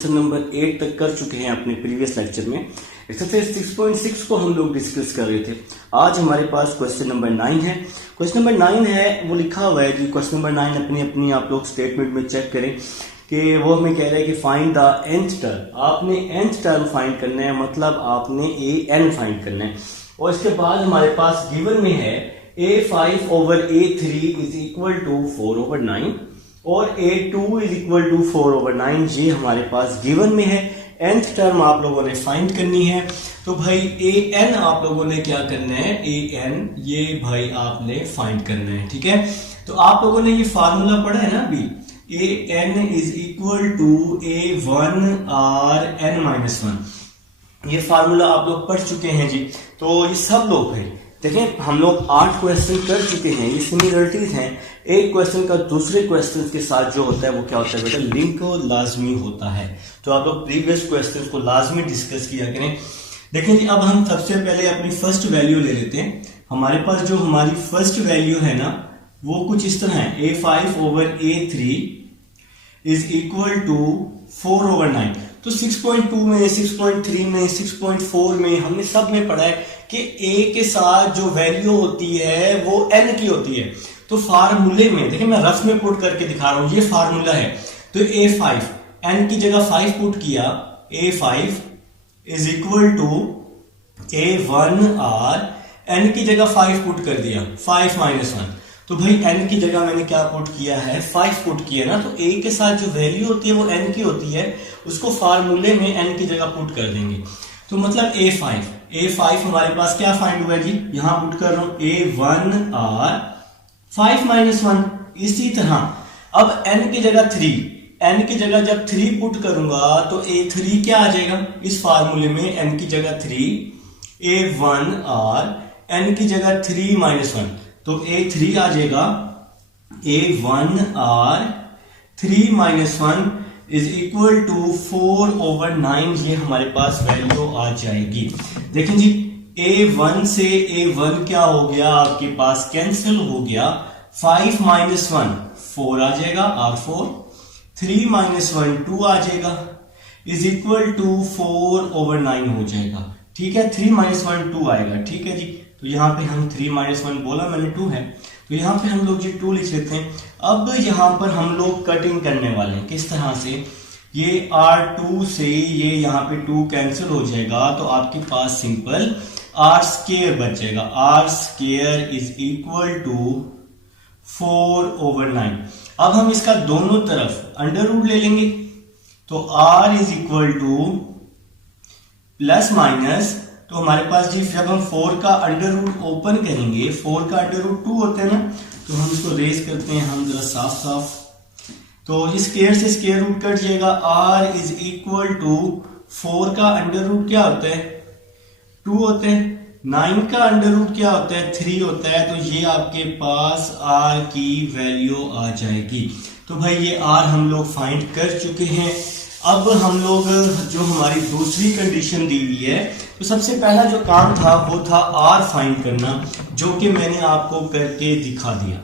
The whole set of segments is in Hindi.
नंबर 8 तक कर चुके हैं अपने प्रीवियस लेक्चर में। एक्सरसाइज 6.6 को हम लोग डिस्कस कर रहे थे। आज हमारे पास क्वेश्चन नंबर 9 है। क्वेश्चन नंबर 9 है, वो लिखा हुआ है जी। क्वेश्चन नंबर 9 अपनी आप लोग स्टेटमेंट में चेक करें कि वो हमें कह रहा है कि फाइंड द nth टर्म। आपने nth टर्म फाइंड करना है, मतलब आपने an फाइंड करना है। और इसके बाद हमारे पास गिवन में है a5 over a3 is equal to 4/9 और a2 इज इक्वल टू 4/9। ये हमारे पास गिवन में है। nth टर्म आप लोगों ने फाइंड करनी है। तो भाई an आप लोगों ने क्या करना है, an ये भाई आपने फाइंड करना है, ठीक है। तो आप लोगों ने ये फार्मूला पढ़ा है ना अभी, an is equal to a1 r n-1। ये फार्मूला आप लोग पढ़ चुके हैं जी। तो ये सब लोग है, देखें हम लोग 8 क्वेश्चन कर चुके हैं। ये सिमिलरिटीज हैं। एक क्वेश्चन का दूसरे क्वेश्चन के साथ जो होता है वो क्या होता है बेटा, लिंक लाजमी होता है। तो आप लोग प्रीवियस क्वेश्चन को लाजमी डिस्कस किया करें। देखें जी, अब हम सबसे पहले अपनी फर्स्ट वैल्यू ले लेते हैं। हमारे पास जो हमारी फर्स्ट वैल्यू है ना, वो कुछ इस तरह है, a5 over a3 is equal to 4/9। तो 6.2 में, 6.3 में, 6.4 में हमने सब में पढ़ा है कि a के साथ जो वैल्यू होती है वो n की होती है। तो फार्मूले में देखिए, मैं रफ में पुट करके दिखा रहा हूं, ये फार्मूला है। तो a5 n की जगह 5 पुट किया, a5 is equal to a1 r, n की जगह 5 पुट कर दिया, 5 - 1। तो भाई n की जगह मैंने क्या पुट किया है, 5 पुट किया ना। तो a के साथ जो वैल्यू होती है वो n की होती है, उसको फार्मूले में n की जगह पुट कर देंगे। तो मतलब a5 हमारे पास क्या फाइंड हुआ है जी, यहां पुट कर रहा हूं a1 r 5 - 1। इसी तरह अब n की जगह 3, n की जगह जब 3 पुट करूंगा तो a3 क्या आ जाएगा इस फार्मूले में, n की जगह 3, a1 r, n की जगह 3 - 1। तो a3 आ जाएगा a1 r 3 - 1 is equal to 4/9। ये हमारे पास वैल्यू आ जाएगी। देखें जी, a1 से a1 क्या हो गया, आपके पास कैंसिल हो गया। 5 - 1 4 आ जाएगा, r4, 3 - 1 2 आ जाएगा, इज इक्वल टू 4/9 हो जाएगा, ठीक है। 3 - 1 2 आएगा, ठीक है जी। तो यहाँ पे हम 3 - 1 बोला मैंने 2 है, तो यहाँ पे हम लोग जी 2 लिख लेते हैं। अब यहाँ पर हम लोग कटिंग करने वाले हैं, किस तरह से, ये r2 से ये यहाँ पे 2 कैंसिल हो जाएगा, तो आपके पास सिंपल r² बच जाएगा। r² is equal to 4/9। अब हम इसका दोनों तरफ अंडर रूट ले लेंगे। तो r is equal two plus minus, तो हमारे पास जी जब हम 4 का अंडर रूट ओपन करेंगे, 4 का अंडर रूट 2 होता है ना, तो हम इसको रेज करते हैं हम जरा साफ साफ। तो इस स्क्वायर से स्क्वायर रूट कट जाएगा। r इज इक्वल टू 4 का अंडर रूट क्या होता है, 2 होता है। 9 का अंडर रूट क्या होता है, 3 होता है। तो ये आपके पास r की वैल्यू आ जाएगी। तो भाई ये r हम लोग फाइंड कर चुके हैं। अब हम लोग जो हमारी दूसरी कंडीशन दी हुई है, तो सबसे पहला जो काम था वो था r फाइंड करना, जो कि मैंने आपको करके दिखा दिया।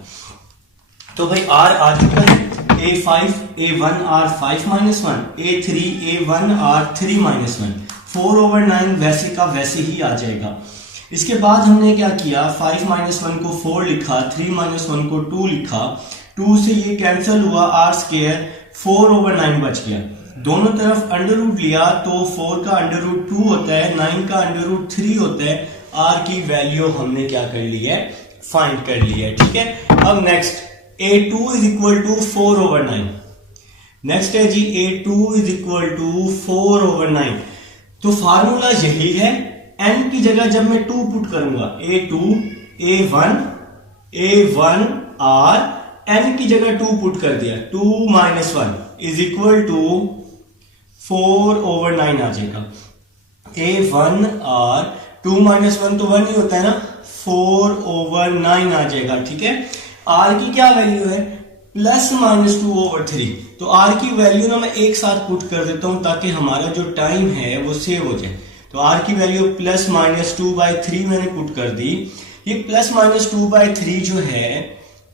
तो भाई r आ चुका है, a1 r 5 - 1, a3 a1 r 3 - 1, 4/9 वैसे का वैसे ही आ जाएगा। इसके बाद हमने क्या किया, 5 - 1 को 4 लिखा, 3 - 1 को 2 लिखा, 2 से ये कैंसिल हुआ, r² 4/9 बच गया। दोनों तरफ अंडर रूट लिया, तो 4 का अंडर रूट 2 होता है, 9 का अंडर रूट 3 होता है। r की वैल्यू हमने क्या कर ली है, फाइंड कर ली है, ठीक है। अब next a2 is equal to 4/9। Next है जी a2 इज इक्वल टू 4/9। तो फार्मूला यही है, n की जगह जब मैं 2 पुट करूंगा, a2 a1 r, n की जगह 2 पुट कर दिया, 2 - 1 इज इक्वल टू 4/9 आ जाएगा। a1 r 2 - 1 तो 1 ही होता है ना, 4/9 आ जाएगा, ठीक है। r की क्या वैल्यू है, प्लस माइनस 2/3। तो r की वैल्यू ना मैं एक साथ पुट कर देता हूं ताकि हमारा जो टाइम है वो सेव हो जाए। तो r की वैल्यू प्लस माइनस 2/3 मैंने पुट कर दी। ये प्लस माइनस 2/3 जो है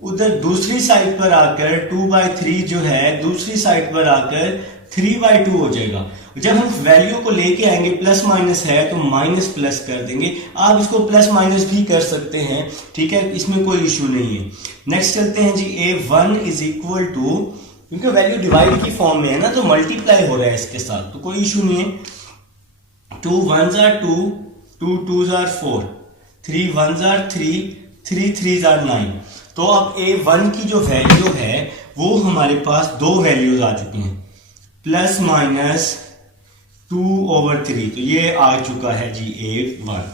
उधर दूसरी साइड पर आकर 2/3 जो है दूसरी साइड पर आकर 3/2 हो जाएगा। जब हम वैल्यू को लेके आएंगे प्लस माइनस है तो माइनस प्लस कर देंगे, आप इसको प्लस माइनस भी कर सकते हैं, ठीक है, इसमें कोई इशू नहीं है। नेक्स्ट चलते हैं जी, A1 इज इक्वल टू, क्योंकि वैल्यू डिवाइड की फॉर्म में है ना तो मल्टीप्लाई हो रहा है इसके साथ, तो कोई इशू नहीं है। 2 1s are 2, 2 2s are 4, 3 1s are 3, 3 3s are 9। तो अब A1 की जो वैल्यू है वो हमारे पास दो वैल्यूज आ चुकी हैं, प्लस माइनस 2/3, तो ये आ चुका है जी A1।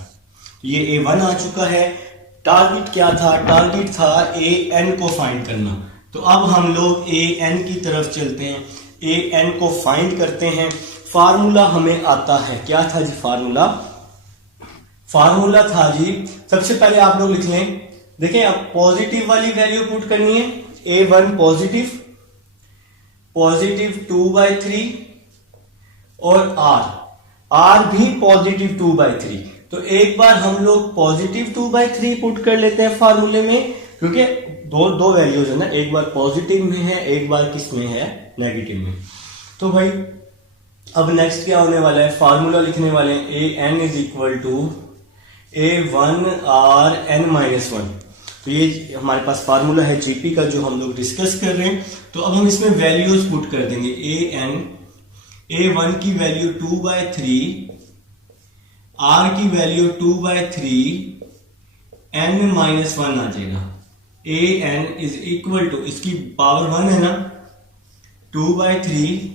ये A1 आ चुका है। टारगेट क्या था? टारगेट था AN को फाइंड करना। तो अब हम लोग AN की तरफ चलते हैं, AN को फाइंड करते हैं। फार्मूला हमें आता है, क्या था जी फार्मूला? फार्मूला था जी, सबसे पहले आप लोग लिख लें, देखें अब पॉजिटिव वाली वैल्यू पुट करनी है, A1 पॉजिटिव 2/3 और R भी पॉजिटिव 2/3। तो एक बार हम लोग पॉजिटिव 2/3 पुट कर लेते हैं फार्मूले में, क्योंकि दो वैल्यूज है ना, एक बार पॉजिटिव में है, एक बार किस में है? नेगेटिव में। तो भाई अब नेक्स्ट क्या होने वाला है? फार्मूला लिखने वाले हैं, AN is equal to A1RN-1। तो ये हमारे पास फार्मूला है जीपी का जो हम लोग डिस्कस कर रहे हैं। तो अब हम इसमें वैल्यूज पुट कर देंगे, A1 की वैल्यू 2/3, R की वैल्यू 2/3, N-1 आ जाएगा। AN इज इक्वल टू, इसकी पावर 1 है ना, 2/3,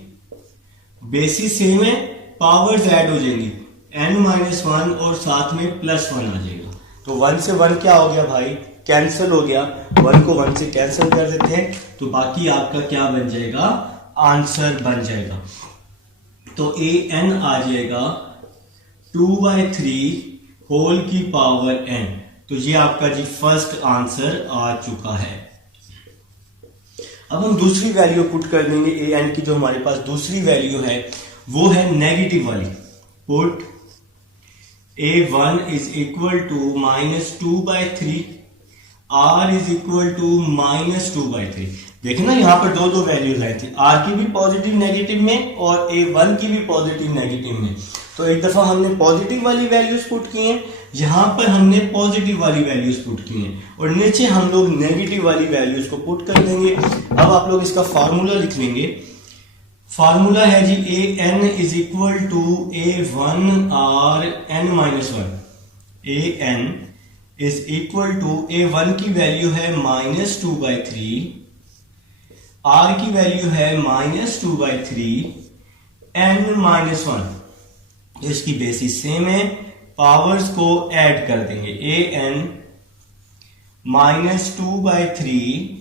बेसिस सेम है, पावर्स ऐड हो जाएंगी, N-1 और साथ में +1 आ जाएगा। तो 1 से 1 क्या हो गया भाई? कैंसिल हो गया। 1 को 1 से कैंसिल कर देते हैं, तो बाकी आपका क्या बन जाएगा? आंसर बन जाएगा। तो AN आ जाएगा 2/3 होल की पावर N। तो ये आपका जी फर्स्ट आंसर आ चुका है। अब हम दूसरी वैल्यू पुट कर देंगे, AN की जो हमारे पास दूसरी वैल्यू है वो है नेगेटिव वाली। Put A1 is equal to -2/3, R is equal to -2/3। देखिए ना, यहां पर दो वैल्यूज आई थी, R की भी पॉजिटिव नेगेटिव में और A1 की भी पॉजिटिव नेगेटिव में। तो एक दफा हमने पॉजिटिव वाली वैल्यूज पुट की हैं, यहां पर हमने पॉजिटिव वाली वैल्यूज पुट की हैं, और नीचे हम लोग नेगेटिव वाली वैल्यूज को पुट कर देंगे। अब आप लोग इसका फार्मूला लिख लेंगे। फार्मूला है जी, AN is equal to A1RN-1। AN is equal to, A1 की वैल्यू है -2/3, R की वैल्यू है -2/3, N-1। इसकी बेसिस सेम है, पावर्स को ऐड कर देंगे, AN -2/3,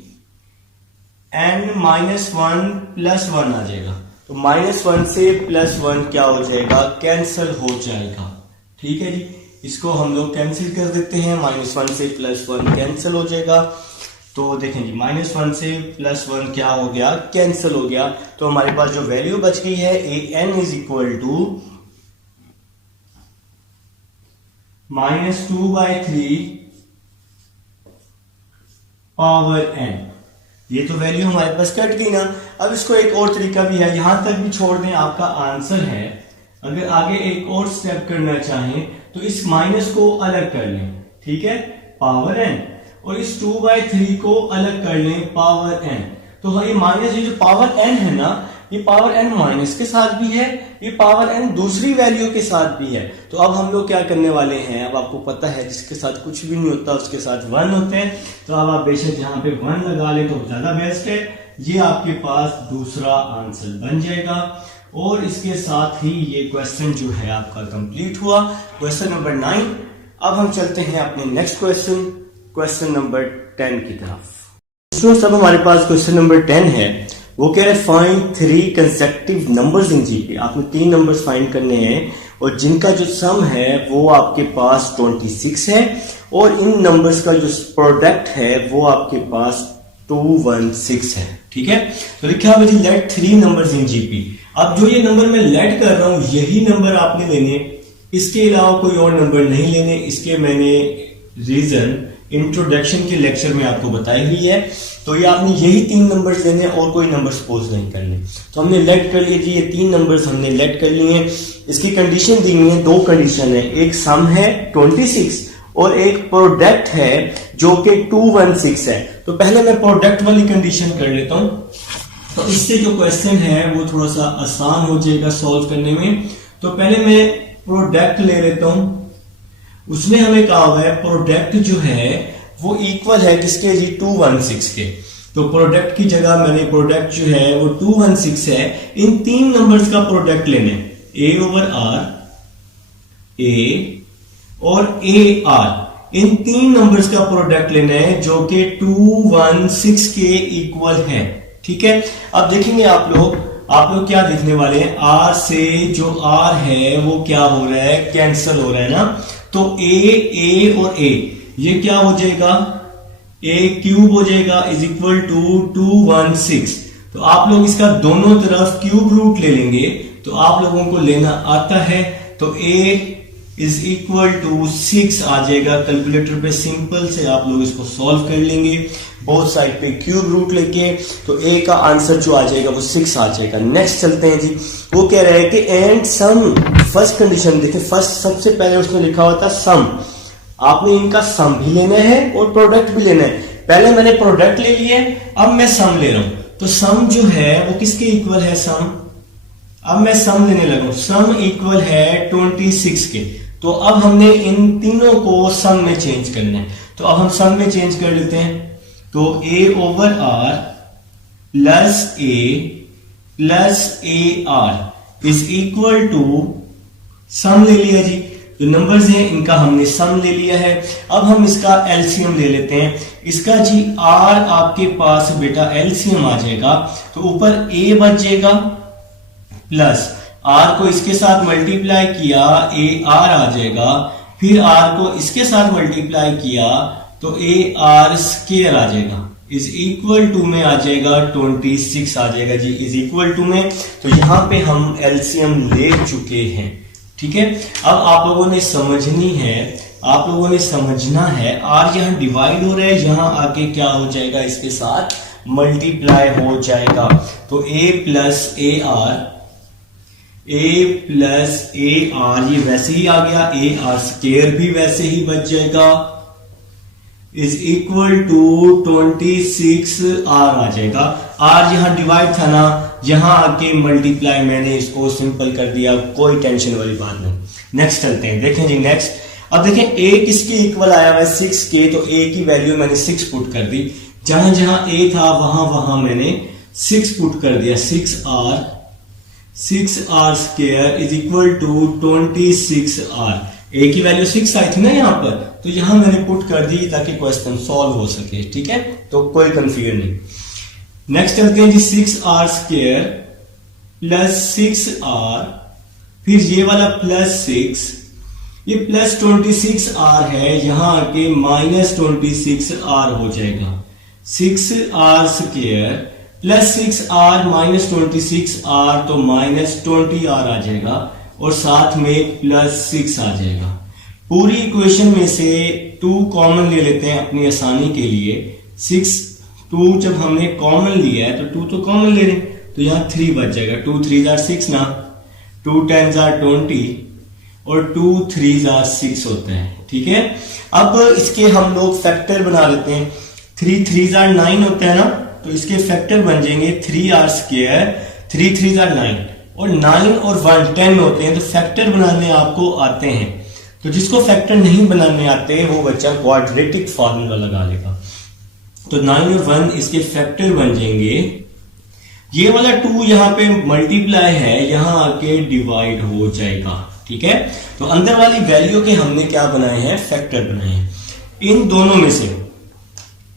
N-1 +1 आ जाएगा। तो -1 से +1 क्या हो जाएगा? कैंसिल हो जाएगा। ठीक है जी, इसको हम लोग कैंसिल कर देते हैं, -1 से +1 कैंसिल हो जाएगा। तो देखें जी, -1 से +1 क्या हो गया? कैंसिल हो गया। तो हमारे पास जो वैल्यू बच गई है, AN is equal to -2/3 power N। ये तो वैल्यू हमारे पास कट गई ना। अब इसको एक और तरीका भी है, यहां तक भी छोड़ दें, आपका आंसर है। अगर आगे एक और स्टेप करना चाहें तो इस माइनस को अलग कर लें, ठीक है, पावर N, और इस 2/3 को अलग कर लें, पावर N। तो भाई माइनस, ये जो पावर N है ना, ये पावर N माइनस के साथ भी है, ये पावर N दूसरी वैल्यू के साथ भी है। तो अब हम लोग क्या करने वाले हैं? अब आपको पता है जिसके साथ कुछ भी नहीं होता उसके साथ 1 होते हैं। तो अब आप बेशक यहाँ पे 1 लगा लें तो ज्यादा बेस्ट है। ये आपके पास दूसरा आंसर बन जाएगा, और इसके साथ ही ये क्वेश्चन जो है आपका कंप्लीट हुआ, क्वेश्चन नंबर 9। अब हम चलते हैं अपने नेक्स्ट क्वेश्चन नंबर 10 की तरफ। सब हमारे पास क्वेश्चन नंबर 10 है, वो कह रहे find 3 consecutive numbers in GP. आपने 3 नंबर्स फाइंड करने हैं और जिनका जो सम है वो आपके पास 26 है, और इन नंबर्स का जो प्रोडक्ट है वो आपके पास 216 है। ठीक है, तो लिखा हुआ लेट 3 नंबर्स इन जीपी। अब जो ये नंबर मैं लेट कर रहा हूं यही नंबर आपने लेने, इसके अलावा कोई और नंबर नहीं लेने। इसके मैंने रीजन इंट्रोडक्शन के लेक्चर में आपको बताई हुई है। तो ये आपने यही 3 नंबर्स लेने और कोई नंबर सपोज नहीं करने। तो हमने लेट कर लिए जी, ये 3 नंबर्स हमने लेट कर लिए हैं। इसकी कंडीशन दी हुई है, 2 कंडीशन है, एक सम है 26 और एक प्रोडक्ट है जो कि 216 है। तो पहले मैं प्रोडक्ट वाली कंडीशन कर लेता हूं, तो इससे जो क्वेश्चन है वो थोड़ा सा आसान हो जाएगा सॉल्व करने में। तो पहले मैं प्रोडक्ट ले लेता हूं। उसमें हमें कहा हुआ है प्रोडक्ट जो है वो इक्वल है किसके जी, 216 के। तो प्रोडक्ट की जगह मैंने प्रोडक्ट जो है वो 216 है। इन 3 नंबर्स का प्रोडक्ट लेने, a ओवर r, a और a r, इन 3 नंबर्स का प्रोडक्ट लेना है जो कि 216 के इक्वल है। ठीक है, अब देखेंगे आप लोग क्या देखने वाले हैं, r से जो r है वो क्या हो रहा है, कैंसिल हो रहा है ना। तो a और a ये क्या हो जाएगा, a क्यूब हो जाएगा इज इक्वल टू 216। तो आप लोग इसका दोनों तरफ क्यूब रूट ले लेंगे, तो आप लोगों को लेना आता है। तो a इज इक्वल टू 6 आ जाएगा। कैलकुलेटर पे सिंपल से आप लोग इसको सॉल्व कर लेंगे, बोथ साइड पे क्यूब रूट लेके। तो a का आंसर जो आ जाएगा वो 6 आ जाएगा। नेक्स्ट चलते हैं जी, वो कह रहा है कि एंड सम, फर्स्ट कंडीशन देखें, फर्स्ट सबसे पहले उसमें लिखा हुआ था सम। आपने इनका सम भी लेना है और प्रोडक्ट भी लेना है। पहले मैंने प्रोडक्ट ले लिया, अब मैं सम ले रहा हूं। तो सम जो है वो किसके इक्वल है, सम। अब मैं सम लेने लगा हूं, सम इक्वल है 26 के। तो अब हमने इन तीनों को सम में चेंज करना है। तो अब हम सम में चेंज कर लेते हैं। तो a over r plus a r is equal to, sum ले लिया जी। जो नंबर्स हैं इनका हमने सम ले लिया है। अब हम इसका एलसीएम ले लेते हैं। इसका जी r आपके पास बेटा एलसीएम आ जाएगा, तो ऊपर a बच जाएगा प्लस r को इसके साथ मल्टीप्लाई किया, a r आ जाएगा। फिर r को इसके साथ मल्टीप्लाई किया तो a r स्क्वायर आ जाएगा, इज इक्वल टू में आ जाएगा 26 आ जाएगा जी, इज इक्वल टू में। तो यहां पे हम एलसीएम ले चुके हैं। ठीक है, अब आप लोगों ने समझनी है, आप लोगों ने समझना है, r यहां डिवाइड हो रहा है, यहां आके क्या हो जाएगा, इसके साथ मल्टीप्लाई हो जाएगा। तो a प्लस ए आर ये वैसे ही आ गया, ए आर स्क्वायर भी वैसे ही बच जाएगा, इज इक्वल टू 26 आर आ जाएगा। आर यहां डिवाइड था ना, यहां आके मल्टीप्लाई मैंने इसको सिंपल कर दिया, कोई टेंशन वाली बात नहीं। नेक्स्ट चलते हैं, देखें जी नेक्स्ट। अब देखें a किसके इक्वल आया हुआ है, 6 के। तो a की वैल्यू मैंने 6 पुट कर दी, जहां जहां a था वहां मैंने 6 पुट कर दिया। 6r square is equal to 26r। a की वैल्यू 6 आई थी ना यहाँ पर, तो यहां मैंने पुट कर दी ताकि क्वेश्चन सॉल्व हो सके। ठीक है, तो कोई कंफ्यूजन नहीं। नेक्स्ट चलते हैं जी, 6r स्क्वायर प्लस 6r, फिर ये वाला प्लस 6, ये प्लस 26r है, यहां आके माइनस 26r हो जाएगा। 6r square plus 6r minus 26r, तो माइनस 20r आ जाएगा और साथ में प्लस 6 आ जाएगा। पूरी इक्वेशन में से 2 कॉमन ले लेते हैं अपनी आसानी के लिए। 2 जब हमने कॉमन लिया है तो 2 तो कॉमन ले रहे हैं, तो यहाँ 3 बच जाएगा। 2 3 are 6 ना, 2 10 are 20 और 2 3 are 6 होता है। ठीक है, अब इसके हम लोग फैक्टर बना लेते हैं। 3 3 are 9 होता है ना, तो इसके फैक्टर बन जाएंगे 3r स्क्वायर, 3 3 are 9 और 9 और 1 10 होते हैं। तो फैक्टर बनाने आपको आते हैं, तो जिसको फैक्टर नहीं बनाने आते वो बच्चा क्वाड्रेटिक फार्मूला लगा लेगा। तो 9 और 1 इसके फैक्टर बन जाएंगे। ये वाला 2 यहाँ पे मल्टीप्लाई है, यहां आके डिवाइड हो जाएगा। ठीक है, तो अंदर वाली वैल्यू के हमने क्या बनाए हैं, फैक्टर बनाए हैं।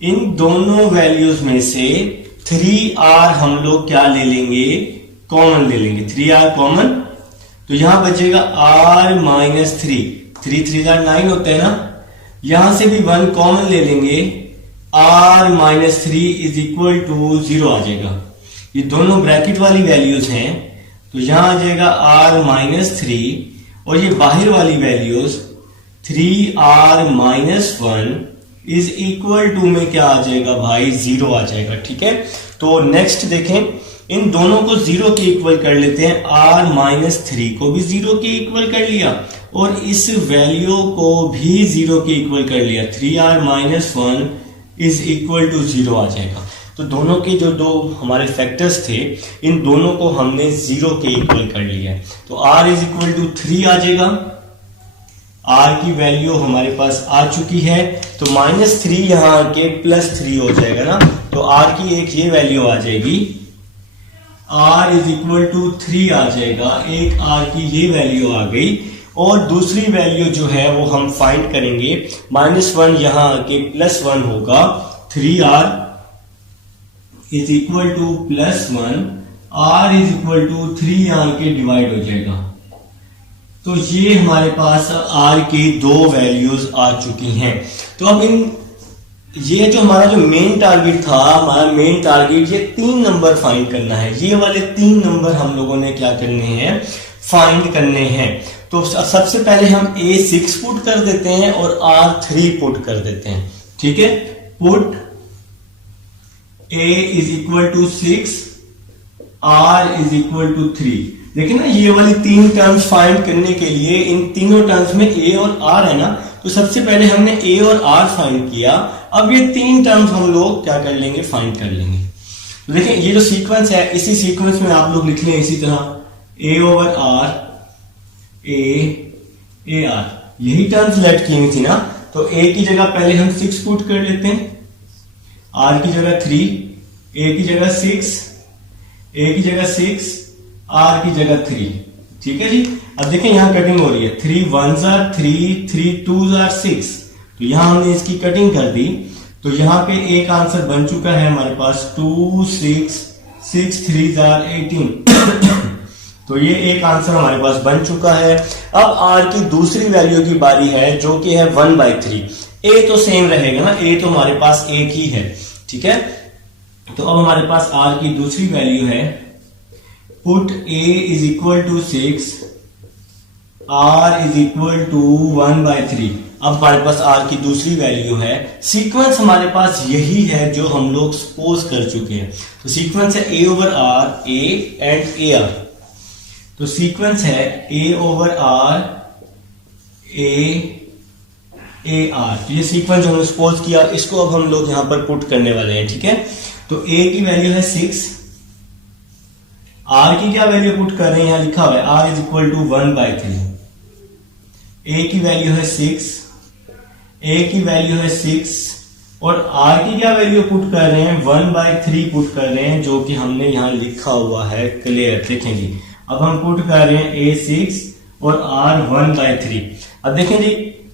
इन दोनों वैल्यूज में से 3r हम लोग क्या ले लेंगे, कॉमन ले लेंगे। 3r कॉमन, तो यहां बचेगा r माइनस 3। 3 3 are 9 होते हैं ना, यहां से भी 1 कॉमन ले लेंगे, r minus 3 is equal to 0 आ जाएगा। ये दोनों ब्रैकेट वाली वैल्यूज हैं, तो यहां आ जाएगा r माइनस 3 और ये बाहर वाली values 3r minus 1 is equal to में क्या आ जाएगा भाई, 0 आ जाएगा। ठीक है, तो नेक्स्ट देखें, इन दोनों को 0 के इक्वल कर लेते हैं। r-3 को भी 0 के इक्वल कर लिया और इस वैल्यू को भी 0 के इक्वल कर लिया। 3r-1 इज इक्वल टू 0 आ जाएगा। तो दोनों के जो दो हमारे फैक्टर्स थे, इन दोनों को हमने 0 के इक्वल कर लिया है। तो r इज इक्वल टू 3 आ जाएगा। r की वैल्यू हमारे पास आ चुकी है, तो -3 यहां आके +3 हो जाएगा ना। तो r की एक ये वैल्यू आ जाएगी, r इज इक्वल टू 3 आ जाएगा। एक r की ये वैल्यू आ गई और दूसरी वैल्यू जो है वो हम फाइंड करेंगे। -1 यहां आके +1 होगा। 3r is equal to +1, r is equal to 3 यहां के डिवाइड हो जाएगा। तो ये हमारे पास r की दो वैल्यूज आ चुकी हैं। तो अब ये जो हमारा जो मेन टारगेट था, हमारा मेन टारगेट ये 3 नंबर फाइंड करना है। ये वाले 3 नंबर हम लोगों ने क्या करने हैं, फाइंड करने हैं। तो सबसे पहले हम a6 पुट कर देते हैं और r3 पुट कर देते हैं। ठीक है, put a is equal to 6, r is equal to 3। देखिए ना, ये वाली 3 टर्म्स फाइंड करने के लिए इन तीनों टर्म्स में a और r है ना, तो सबसे पहले हमने a और r फाइंड किया। अब ये 3 टर्म्स हम लोग क्या कर लेंगे, फाइंड कर लेंगे। तो देखिए ये जो सीक्वेंस है, इसी सीक्वेंस में आप लोग लिख लें इसी तरह a over r, a r, यही टर्म्स लेट की हुई थी ना। तो a की जगह पहले हम 6 पुट कर लेते हैं, r की जगह 3, a की जगह 6, a की जगह 6, r की जगह 3। ठीक है जी। अब देखें यहां कटिंग हो रही है, 3 1s are 3, 3 2s are 6। तो यहां हमने इसकी कटिंग कर दी, तो यहां पे एक आंसर बन चुका है हमारे पास 2 6 6 3s are 18। तो ये एक आंसर हमारे पास बन चुका है। अब r की दूसरी वैल्यू की बारी है, जो कि है 1/3। a तो सेम रहेगा ना, a तो हमारे पास एक ही है। ठीक है, तो अब हमारे पास r की दूसरी वैल्यू है, put a is equal to 6, r is equal to 1/3। अब हमारे पास r की दूसरी वैल्यू है। सीक्वेंस हमारे पास यही है जो हम लोग सपोज कर चुके हैं। तो सीक्वेंस है a over r, a and a r। तो सीक्वेंस है a over r, a r। तो ये सीक्वेंस जो हमने सपोज किया, इसको अब हम लोग यहां पर पुट करने वाले हैं। ठीक है, तो a की वैल्यू है 6, r की क्या वैल्यू पुट कर रहे हैं, यहां लिखा हुआ है r is equal to 1/3। a की वैल्यू है 6, a की वैल्यू है 6 और r की क्या वैल्यू पुट कर रहे हैं, 1/3 पुट कर रहे हैं, जो कि हमने यहां लिखा हुआ है क्लियर। देखें जी, अब हम पुट कर रहे हैं a6 और r 1/3। अब देखें जी,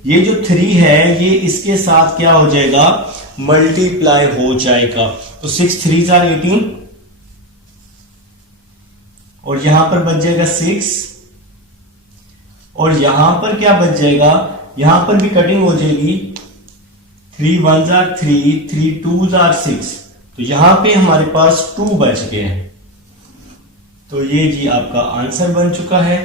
ये जो 3 है ये इसके साथ क्या हो जाएगा, मल्टीप्लाई हो जाएगा। तो 6 3s are 18 और यहां पर बच जाएगा 6 और यहां पर क्या बच जाएगा, यहां पर भी कटिंग हो जाएगी, 3 1s are 3, 3 2s are 6। तो यहां पे हमारे पास 2 बच गए हैं। तो ये जी आपका आंसर बन चुका है।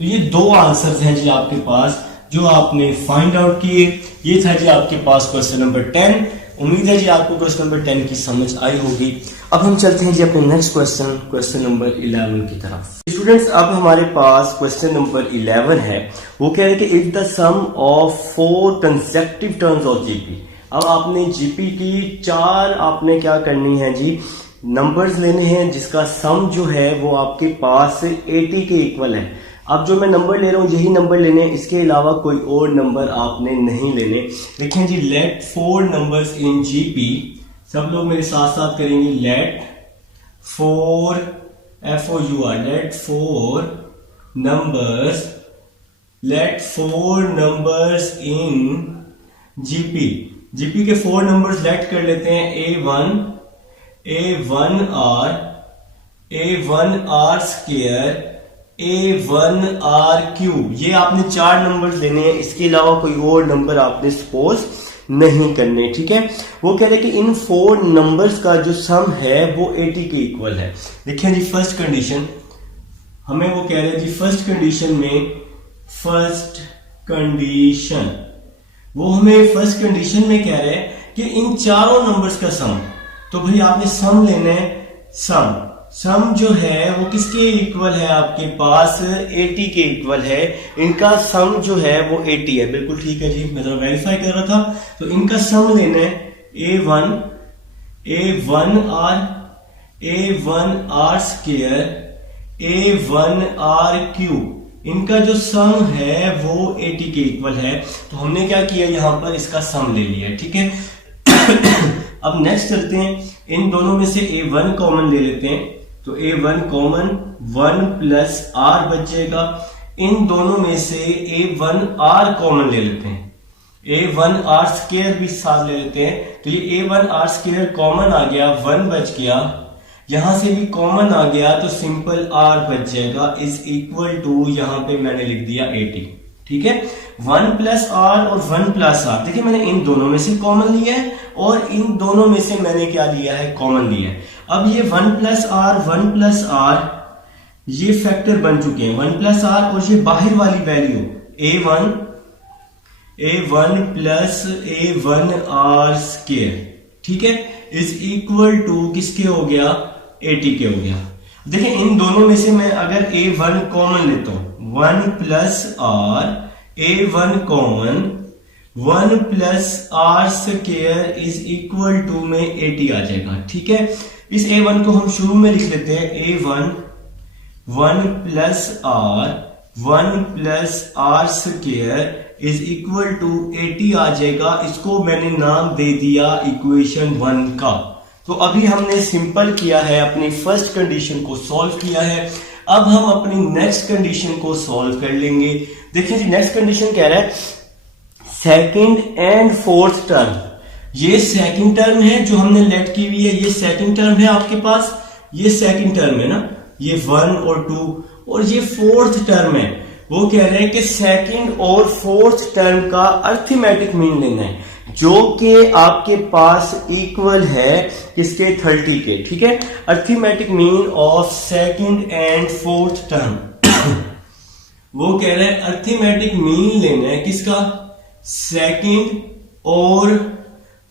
तो ये 2 आंसर्स हैं जी आपके पास जो आपने फाइंड आउट किए। ये था जी आपके पास क्वेश्चन नंबर 10। उम्मीद है जी आपको क्वेश्चन नंबर 10 की समझ आई होगी। अब हम चलते हैं जी अपने नेक्स्ट क्वेश्चन नंबर 11 की तरफ। स्टूडेंट्स, अब हमारे पास क्वेश्चन नंबर 11 है। वो कह रहे हैं कि if the sum of 4 consecutive terms of GP. अब आपने जीपी की 4 आपने क्या करनी है जी, नंबर्स लेने हैं जिसका सम जो है वो आपके पास 80 के इक्वल है। अब जो मैं नंबर ले रहा हूं यही नंबर लेने, इसके अलावा कोई और नंबर आपने नहीं लेने। देखें जी, लेट 4 नंबर्स इन जीपी, सब लोग मेरे साथ साथ करेंगे। Let 4 FOUR, let 4 numbers in GP. GP के 4 नंबर्स लेट कर लेते हैं। A1R square, A1R cube. ये आपने 4 नंबर्स लेने हैं, इसके अलावा कोई और नंबर आपने सपोज नहीं करने। ठीक है, वो कह रहे हैं कि इन 4 नंबर्स का जो सम है वो 80 के इक्वल है। देखिए जी, फर्स्ट कंडीशन हमें वो कह रहे हैं जी, फर्स्ट कंडीशन वो हमें फर्स्ट कंडीशन में कह रहे हैं कि इन चारों नंबर्स का सम। तो भाई आपने सम लेना है। सम जो है वो किसके इक्वल है, आपके पास 80 के इक्वल है। इनका सम जो है वो 80 है। बिल्कुल ठीक है जी, मैं जरा वेरीफाई कर रहा था। तो इनका सम लेना है A1R स्क्वायर A1R क्यूब। इनका जो सम है वो 80 के इक्वल है। तो हमने क्या किया, यहां पर इसका सम ले लिया, ठीक है। अब नेक्स्ट चलते हैं, इन दोनों में से A1 कॉमन ले लेते हैं। तो A1 कॉमन 1 प्लस R बच जाएगा। इन दोनों में से A1R कॉमन ले लेते हैं। A1R स्क्वायर भी साथ ले लेते हैं। तो ये A1R स्क्वायर कॉमन आ गया, 1 बच गया। यहां से भी कॉमन आ गया तो सिंपल R बच जाएगा, इज इक्वल टू यहां पे मैंने लिख दिया 80, ठीक है। 1 प्लस R और 1 प्लस R, देखिए मैंने इन दोनों में से कॉमन लिया है और इन दोनों में से मैंने क्या लिया है, कॉमन लिया है। अब ये 1 प्लस R ये फैक्टर बन चुके हैं, 1 प्लस R, और ये बाहर वाली value A1 plus A1R square, ठीक है, इज इक्वल टू किसके हो गया, 80 के हो गया। देखिए इन दोनों में से मैं अगर A1 कॉमन लेता हूं, 1 plus R, A1 common 1 plus R square is equal to में 80 आ जाएगा, ठीक है। इस A1 को हम शुरू में लिख लेते हैं A1 1 plus R 1 plus R square is equal to 80 आ जाएगा। इसको मैंने नाम दे दिया इक्वेशन 1 का। तो अभी हमने सिंपल किया है, अपनी फर्स्ट कंडीशन को सॉल्व किया है। अब हम अपनी नेक्स्ट कंडीशन को सॉल्व कर लेंगे। देखिए जी, नेक्स्ट कंडीशन कह रहा है सेकंड एंड फोर्थ टर्म। ये सेकंड टर्म है जो हमने लेट की हुई है, ये सेकंड टर्म है आपके पास, ये सेकंड टर्म है ना, ये 1 और 2, और ये फोर्थ टर्म है। वो कह रहे हैं कि सेकंड और फोर्थ टर्म का अर्थमेटिक मीन लेना है, जो कि आपके पास इक्वल है किसके, 30 के, ठीक है। Arithmetic mean of second and fourth term. वो कह रहे हैं अर्थमेटिक मीन लेना है किसका, सेकंड और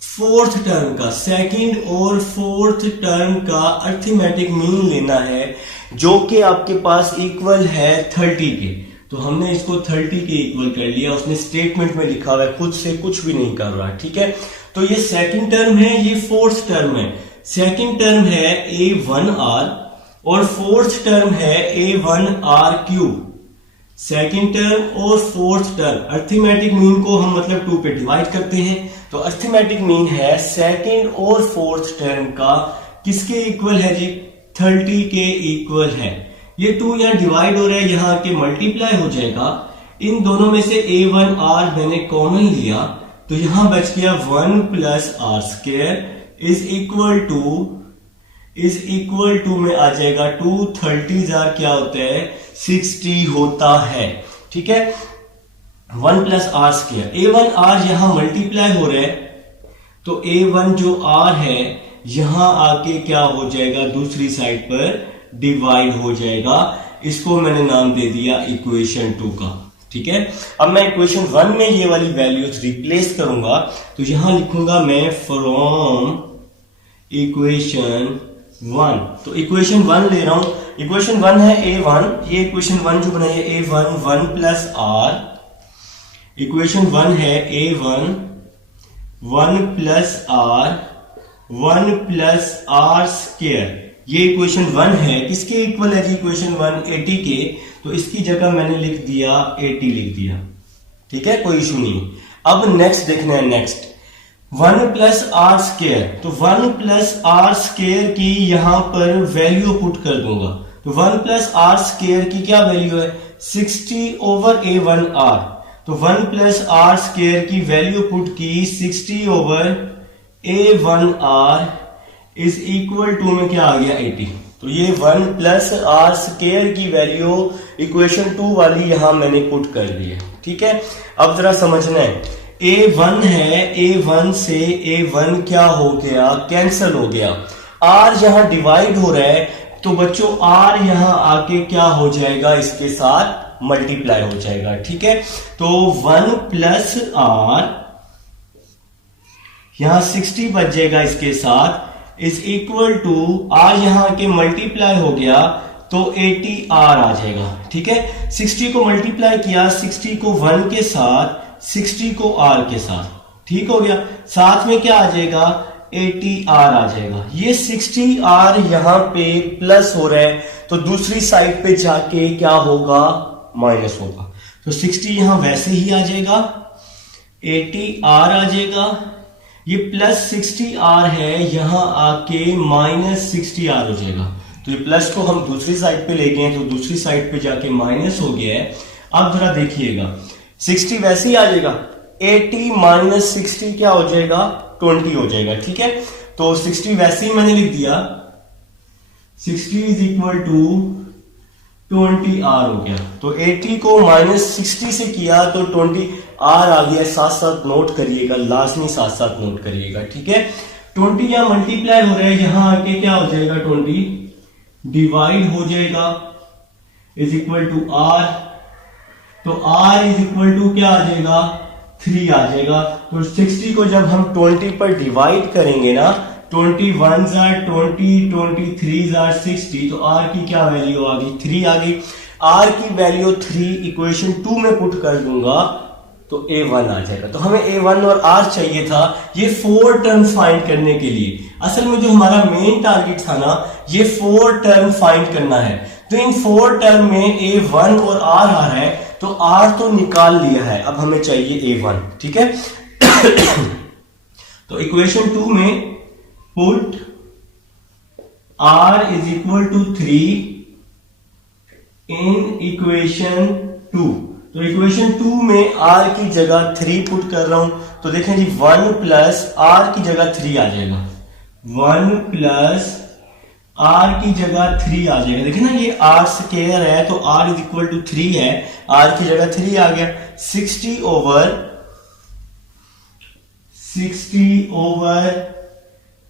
फोर्थ टर्म का। सेकंड और फोर्थ टर्म का अर्थमेटिक मीन लेना है, जो कि आपके पास इक्वल है 30 के। तो हमने इसको 30 के इक्वल कर लिया, उसने स्टेटमेंट में लिखा हुआ है, खुद से कुछ भी नहीं कर रहा, ठीक है। तो ये सेकंड टर्म है, ये फोर्थ टर्म है। सेकंड टर्म है A1R और फोर्थ टर्म है A1R क्यूब। सेकंड टर्म और फोर्थ टर्म अर्थमेटिक मीन को हम मतलब 2 पे डिवाइड करते हैं। तो अर्थमेटिक मीन है सेकंड और फोर्थ टर्म का किसके इक्वल है जी, 30 के इक्वल है। ये 2 यहाँ डिवाइड हो रहा है, यहाँ के मल्टीप्लाई हो जाएगा। इन दोनों में से A1R मैंने कॉमन लिया, तो यहां बच गया 1 plus R square is equal to में आ जाएगा 230 क्या होता है, 60 होता है, ठीक है। 1 प्लस R स्क्वायर, A1R यहां मल्टीप्लाई हो रहा है, तो A1 जो R है यहां आके क्या हो जाएगा, दूसरी साइड पर डिवाइड हो जाएगा। इसको मैंने नाम दे दिया इक्वेशन 2 का, ठीक है। अब मैं इक्वेशन 1 में ये वाली वैल्यूज रिप्लेस करूंगा, तो यहां लिखूंगा मैं फ्रॉम इक्वेशन 1। तो इक्वेशन 1 ले रहा हूं। इक्वेशन 1 है A1, ये इक्वेशन 1 जो बनाई है A1 1 प्लस R। इक्वेशन 1 है A1 1 plus R 1 plus R square. ये इक्वेशन 1 है, किसके इक्वल है जी इक्वेशन 1, 80 के। तो इसकी जगह मैंने लिख दिया 80 लिख दिया, ठीक है, कोई इशू नहीं। अब नेक्स्ट देखना है, नेक्स्ट 1 प्लस R स्क्वायर। तो 1 प्लस R स्क्वायर की यहां पर वैल्यू पुट कर दूंगा। तो 1 प्लस R स्क्वायर की क्या वैल्यू है, 60 ओवर A1R। तो 1 प्लस R स्क्वायर की वैल्यू पुट की 60 over A1R is equal to में क्या आ गया, 80। तो ये 1 प्लस R स्क्वायर की वैल्यू इक्वेशन 2 वाली यहां मैंने पुट कर दी है, ठीक है। अब जरा समझना है, A1 है, A1 से A1 क्या हो गया, कैंसल हो गया। R यहां डिवाइड हो रहा है, तो बच्चों R यहां आके क्या हो जाएगा, इसके साथ मल्टीप्लाई हो जाएगा, ठीक है। तो 1 प्लस R यहाँ 60 बच जाएगा इसके साथ, इज इक्वल टू आर यहाँ के मल्टीप्लाई हो गया तो 80 आर आ जाएगा। ठीक है, 60 को मल्टीप्लाई किया, 60 को 1 के साथ, 60 को आर के साथ, ठीक हो गया। साथ में क्या आ जाएगा, 80 आर आ जाएगा। ये 60 आर यहाँ पे प्लस हो रहा है तो दूसरी साइड पे जाके क्या होगा, माइनस होगा। तो 60 यहां वैसे ही आ जाएगा, 80 आर आ जाएगा। ये प्लस 60 आर है, यहां आके माइनस 60 आर हो जाएगा। तो ये प्लस को हम दूसरी साइड पे ले गए तो दूसरी साइड पे जाके माइनस हो गया है। अब जरा देखिएगा, 60 वैसे ही आ जाएगा, 80 माइनस 60 क्या हो जाएगा, 20 हो जाएगा। ठीक है, तो 60 वैसे ही मैंने लिख दिया, 60 इज इक्वल टू 20 आर हो गया। तो 80 को माइनस 60 से किया तो 20 आर आ गया। साथ साथ नोट करिएगा, लाजमी साथ साथ नोट करिएगा। ठीक है, 20 यहां मल्टीप्लाई हो रहा है, यहां आके क्या हो जाएगा, 20 डिवाइड हो जाएगा, इज इक्वल टू आर। तो आर इज इक्वल टू क्या आ जाएगा, 3 आ जाएगा। तो 60 को जब हम 20 पर डिवाइड करेंगे ना, 21 आर 20, 23 आर 60, तो आर की क्या वैल्यू आ गई, 3 आ गई। आर की वैल्यू 3 इक्वेशन 2 में पुट कर दूंगा तो A1 आ जाएगा। तो हमें A1 और R चाहिए था ये 4 टर्म फाइंड करने के लिए। असल में जो हमारा मेन टारगेट था ना, ये 4 टर्म फाइंड करना है। तो इन 4 टर्म में A1 और R आ रहा है, तो R तो निकाल लिया है, अब हमें चाहिए A1। ठीक है, तो इक्वेशन 2 में put R is equal to 3 in equation 2। तो इक्वेशन 2 में R की जगह 3 पुट कर रहा हूं, तो देखें जी 1 प्लस R की जगह 3 आ जाएगा, 1 प्लस R की जगह 3 आ जाएगा। देखिए ना, ये R स्क्वायर है तो R इज इक्वल टू 3 है, R की जगह 3 आ गया। 60 ओवर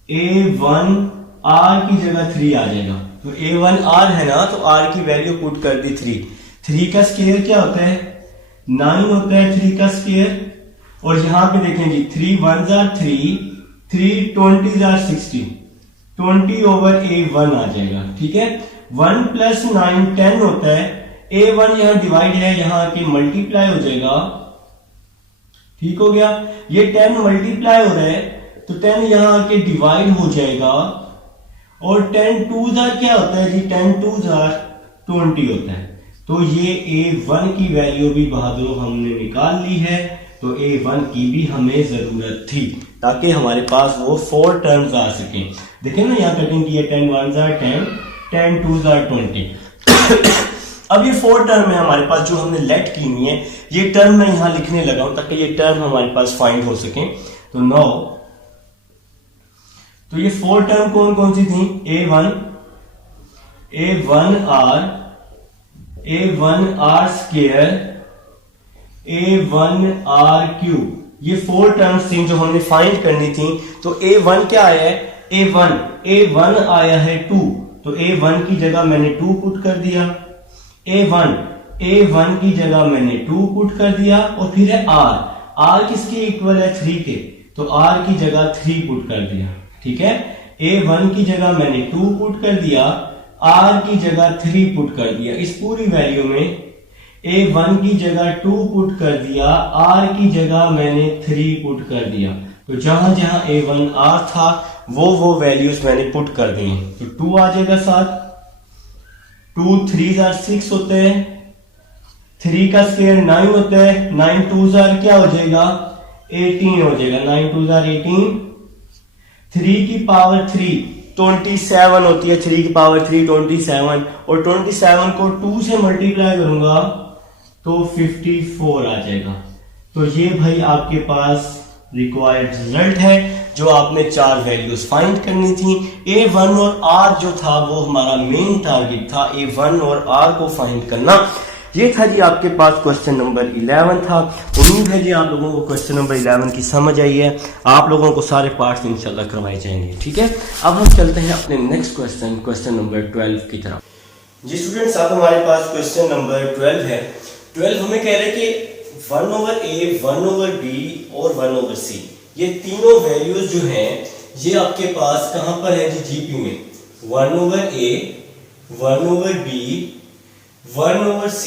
A1 R की जगह 3 आ जाएगा। तो A1 R है ना, तो R की वैल्यू पुट कर दी 3। 3 का स्क्वायर क्या होता है, 9 होता है 3 का स्क्वायर। और यहां पे देखें जी, 3 1 जार 3, 3 20 जार 60, 20 ओवर A1 आ जाएगा। ठीक है, 1 प्लस 9 10 होता है। A1 यहां डिवाइड है, यहां के मल्टीप्लाई हो जाएगा। ठीक हो गया, ये 10 मल्टीप्लाई हो रहा है तो 10 यहां आके डिवाइड हो जाएगा। और 10 2 जार क्या होता है जी, 10 2 जार 20 होता है। तो ये A1 की वैल्यू भी बहादुर हमने निकाल ली है। तो A1 की भी हमें जरूरत थी ताकि हमारे पास वो 4 टर्म्स आ सके। देखें ना, यहां कटिंग की है, 10 1 जार 10, 10 2 जार 20। अब ये 4 टर्म है हमारे पास जो हमने लेट की हुई है, ये टर्म मैं यहां लिखने लगा हूं ताकि ये टर्म हमारे पास फाइंड हो सके। तो नो, तो ये 4 टर्म कौन कौन सी थी, A1 R square, A1 R cube, ये 4 टर्म्स थी जो हमने फाइंड करनी थी। तो A1 क्या आया है, A1 आया है 2, तो A1 की जगह मैंने 2 पुट कर दिया। A1 की जगह मैंने 2 पुट कर दिया। और फिर है R किसके इक्वल है, 3 के, तो R की जगह 3 पुट कर दिया। ठीक है, A1 की जगह मैंने 2 पुट कर दिया, R की जगह 3 पुट कर दिया। इस पूरी वैल्यू में A1 की जगह 2 पुट कर दिया, R की जगह मैंने 3 पुट कर दिया। तो जहां जहां A1 R था वो वैल्यूज मैंने पुट कर दी। तो 2 आ जाएगा साथ, 2 3 जार 6 होते हैं, 3 का स्क्वायर 9 होता है, 9 2 जार क्या हो जाएगा, 18 हो जाएगा, 9 2 जार 18। 3 की पावर 3 27 होती है, 3 की पावर 3 27, और 27 को 2 से मल्टीप्लाई करूंगा तो 54 आ जाएगा। तो ये भाई आपके पास रिक्वायर्ड रिजल्ट है जो आपने 4 वैल्यूज फाइंड करनी थी। A1 और R जो था वो हमारा मेन टारगेट था, A1 और R को फाइंड करना। ये था जी आपके पास क्वेश्चन नंबर 11 था। उम्मीद है जी आप लोगों को क्वेश्चन नंबर 11 की समझ आई है। आप लोगों को सारे पार्ट्स इंशाल्लाह करवाए जाएंगे। ठीक है, अब हम चलते हैं अपने नेक्स्ट क्वेश्चन नंबर 12 की तरफ। जी स्टूडेंट्स, अब हमारे पास क्वेश्चन नंबर 12 है। 12 हमें कह रहे हैं कि 1/A, 1/B और 1/C ये तीनों वैल्यूज जो हैं ये आपके पास कहां पर है जी, जीपी में 1/a 1/b 1/c,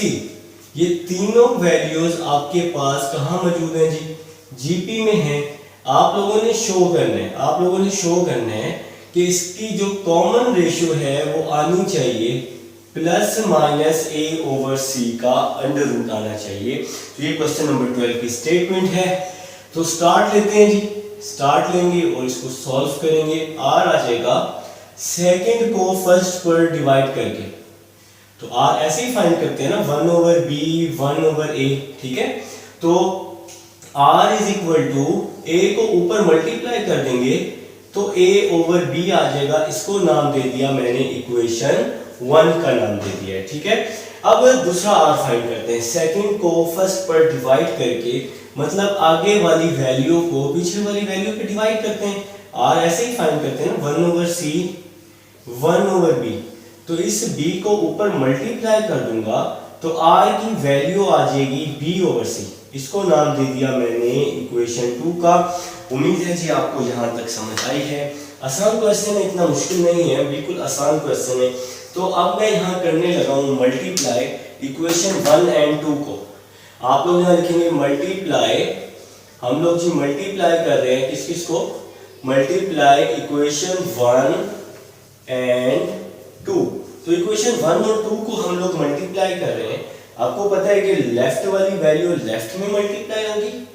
ये तीनों वैल्यूज आपके पास कहां मौजूद हैं जी, जीपी में है। आप लोगों ने शो करना है कि इसकी जो कॉमन रेशियो है वो आनी चाहिए ±a/c का अंडर रूट आना चाहिए। तो ये क्वेश्चन नंबर 12 की स्टेटमेंट है। तो स्टार्ट लेते हैं जी, स्टार्ट लेंगे और इसको सॉल्व करेंगे। आर आ जाएगा सेकंड को फर्स्ट पर डिवाइड करके, तो आर ऐसे ही फाइंड करते हैं ना, 1/b 1/a, ठीक है। तो r is equal to a को ऊपर मल्टीप्लाई कर देंगे तो a/b आ जाएगा। इसको नाम दे दिया मैंने इक्वेशन 1 का नाम दे दिया है, ठीक है। अब दूसरा r फाइंड करते हैं, सेकंड को फर्स्ट पर डिवाइड करके, मतलब आगे वाली वैल्यू को पीछे वाली वैल्यू पे डिवाइड करते हैं। r ऐसे ही फाइंड करते हैं ना, 1/c 1/b, तो इस b को ऊपर मल्टीप्लाई कर दूंगा तो r की वैल्यू आ जाएगी b/c। इसको नाम दे दिया मैंने इक्वेशन 2 का। उम्मीद है जी आपको यहाँ तक समझ आई है। आसान क्वेश्चन है, इतना मुश्किल नहीं है, बिल्कुल आसान क्वेश्चन है। तो अब मैं यहाँ करने लगा हूँ मल्टीप्लाई इक्वेशन 1 एंड 2 को। आप लोग यहाँ लिखेंगे मल्टीप्लाई, हम लोग जी मल्टीप्लाई कर रहे हैं किस किस को, मल्टीप्लाई इक्वेशन 1 एंड 2। तो इक्वेशन 1 और 2 को हम लोग मल्टीप्लाई कर रहे हैं। आपको पता है कि लेफ्ट वाली वैल्यू लेफ्ट में मल्टीप्लाई होगी,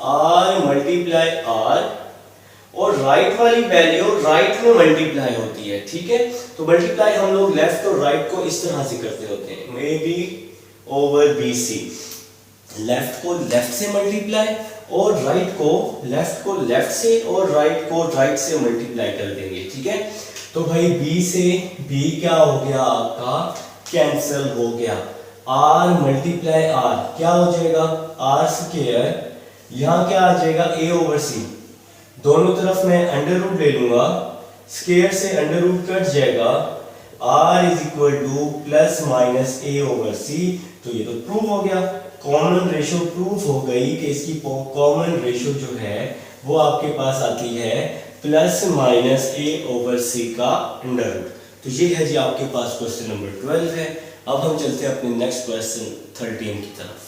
r मल्टीप्लाई r, और राइट वाली वैल्यू राइट में मल्टीप्लाई होती है, ठीक है। तो मल्टीप्लाई हम लोग लेफ्ट और राइट को इस तरह से करते होते हैं, ab/bc, लेफ्ट को लेफ्ट से मल्टीप्लाई और राइट को लेफ्ट से और राइट को राइट से मल्टीप्लाई कर देंगे, ठीक है। तो भाई b से b क्या हो गया आपका, कैंसिल हो गया। r मल्टीप्लाई r क्या हो जाएगा, r स्क्वायर, यहाँ क्या आ जाएगा a/c, दोनों तरफ मैं अंडर रूट ले लूंगा, स्क्वायर से अंडर रूट कट जाएगा, r is equal to ±a/c। तो ये तो प्रूव हो गया, कॉमन रेशियो प्रूफ हो गई कि इसकी कॉमन रेशियो जो है वो आपके पास आती है ±a/c का अंडर रूट। तो ये है जी आपके पास क्वेश्चन नंबर 12 है। अब हम चलते हैं अपने नेक्स्ट क्वेश्चन 13 की तरफ।